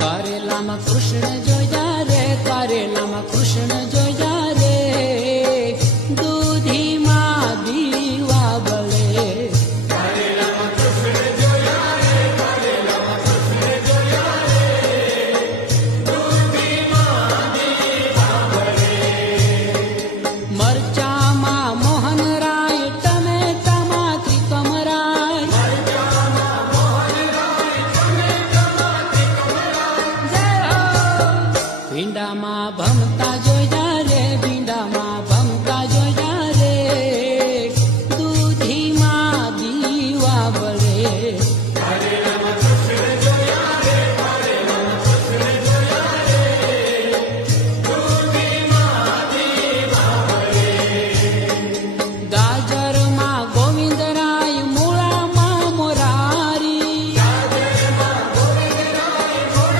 કારેલામાં કૃષ્ણ જોયા રે, કારેલામાં કૃષ્ણ જોયા રે, દૂધીમાં દીવા બળે. કારેલામાં કૃષ્ણ જોયા રે, કારેલામાં કૃષ્ણ જોયા રે, દૂધીમાં દીવા બળે. મરચામાં મોહનરાય, ટમેટામાં ત્રિકમરાય, મરચામાં મોહનરાય, ટમેટામાં ત્રિકમરાય. ભીંડામાં ભમતા